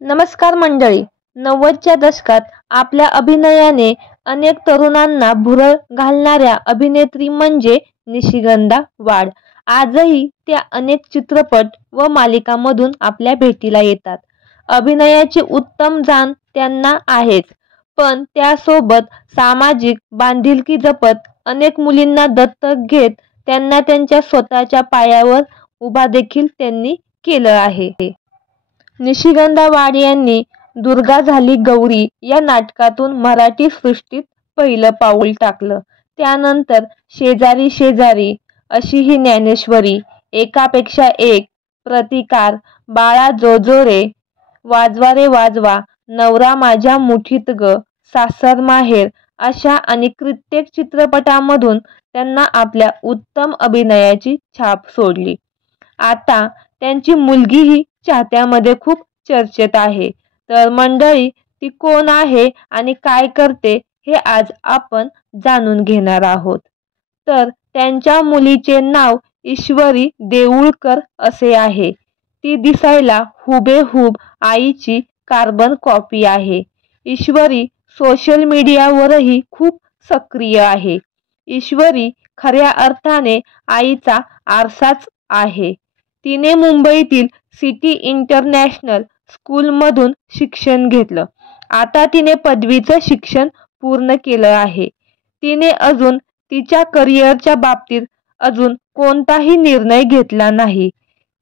नमस्कार मंडळी. 90च्या दशकात आपल्या अभिनयाने अनेक तरुणांना भुरळ घालणाऱ्या अभिनेत्री म्हणजे निशिगंधा वाड. आजही त्या अनेक चित्रपट व मालिकांमधून आपल्या भेटीला येतात. अभिनयाची उत्तम जाण त्यांना आहेच, पण त्यासोबत सामाजिक बांधिलकी जपत अनेक मुलींना दत्तक घेत त्यांना त्यांच्या स्वतःच्या पायावर उभा देखील त्यांनी केलं आहे. निशिगंधा वाड यांनी दुर्गा झाली गौरी या नाटकातून मराठी सृष्टीत पहिलं पाऊल टाकलं. त्यानंतर शेजारी शेजारी, अशी ही ज्ञानेश्वरी, एकापेक्षा एक, प्रतिकार, बाळा जोजो रे, वाजवा रे वाजवा, नवरा माझ्या मुठीत ग, सासर माहेर अशा आणि कित्येक चित्रपटांमधून त्यांना आपल्या उत्तम अभिनयाची छाप सोडली. आता त्यांची मुलगीही चाहत्यांमध्ये खूप चर्चेत आहे. तर मंडळी, ती कोण आहे आणि काय करते हे आज आपण जाणून घेणार आहोत. तर त्यांच्या मुलीचे नाव ईश्वरी देऊळकर असे आहे. ती दिसायला हुबेहूब आईची कार्बन कॉपी आहे. ईश्वरी सोशल मीडियावरही खूप सक्रिय आहे. ईश्वरी खऱ्या अर्थाने आईचा आरसाच आहे. तिने मुंबईतील सिटी इंटरनॅशनल स्कूलमधून शिक्षण घेतलं. आता तिने पदवीचं शिक्षण पूर्ण केलं आहे. तिने अजून तिच्या करिअरच्या बाबतीत अजून कोणताही निर्णय घेतला नाही.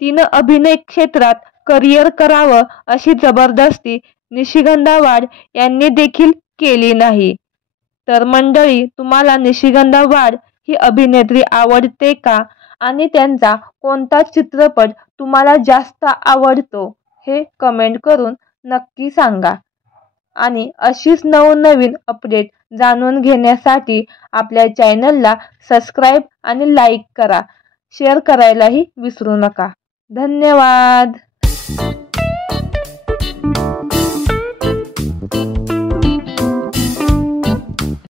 तिनं अभिनय क्षेत्रात करिअर करावं अशी जबरदस्ती निशिगंधा वाड यांनी देखील केली नाही. तर मंडळी, तुम्हाला निशिगंधा वाड ही अभिनेत्री आवडते का आणि त्यांचा कोणता चित्रपट तुम्हाला जास्त आवडतो हे कमेंट करून नक्की सांगा. आणि अशीच नवनवीन अपडेट जाणून घेण्यासाठी आपल्या चॅनलला सबस्क्राईब आणि लाईक करा. शेअर करायलाही विसरू नका. धन्यवाद.